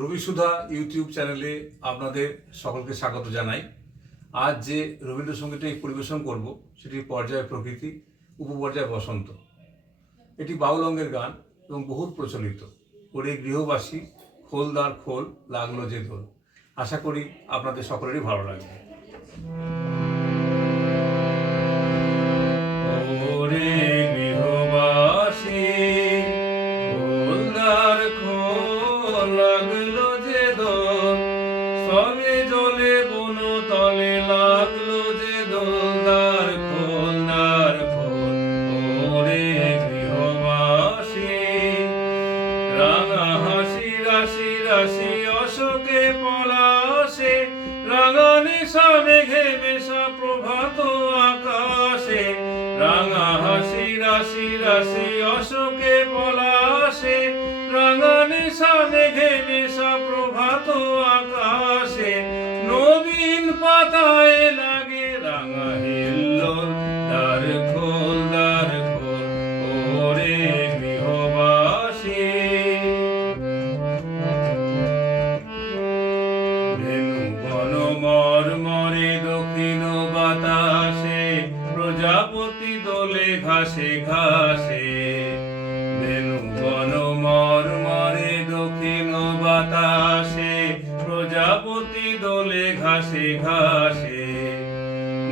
রবিসুধা YouTube চ্যানেলে আপনাদের সকলকে স্বাগত জানাই। আজ যে রবীন্দ্রসঙ্গীতটি পরিবেশন করব সেটি পর্যায় প্রকৃতি, উপপর্যায় বসন্ত। এটি বাউল অঙ্গের গান এবং বহুল প্রচলিত। ওরে গৃহবাসী খোলদার খোল লাগলো যে দোল। আশা করি আপনাদের সকলেরই ভালো লাগবে। ওরে গৃহবাসী খোলদার খোল লাগলো যে দোল, সবে জলে বন তলে লাগলো যে দোলদার খোলদার খোল। ওরে গৃহবাসী রাঙা হাসি রাশি রাশি অশোকে পলাশে, রাঙা নিশা মেঘে মেশা প্রভাত আকাশে। রাঙা হাসি রাশি রাশি অশোকে পলাশে, রাঙা নিশা মেঘে মেশা প্রভাত আকাশে। নবীন পাতায় লাগে রাঙা হিল্লোল, দ্বার খোল দ্বার খোল। ওরে গৃহবাসী ধেনু বন মর্মরে দক্ষিণ বাতাসে, প্রজাপতি দোলে ঘাসে ঘাসে। ধেনু বন মর্মরে দক্ষিণ বাতাসে, প্রজাপতি দোলে ঘাসে ঘাসে।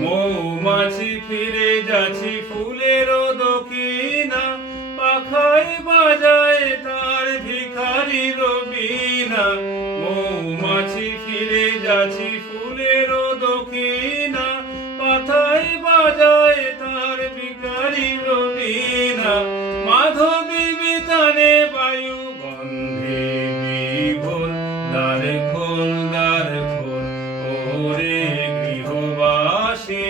মৌমাছি ফিরে যাচ্ছি ফুলের দক্ষিণা, পাখায় বাজায় তার ভিখারির বীণা। মৌমাছি ফিরে যাচ্ছি ফুলের দক্ষিণা, পাখায় বাজায় তার ভিখারির বীণা। মাধবী বিতানে বায়ু গন্ধে বিভোর, দ্বার খোল দ্বার খোল। ওরে গৃহবাসী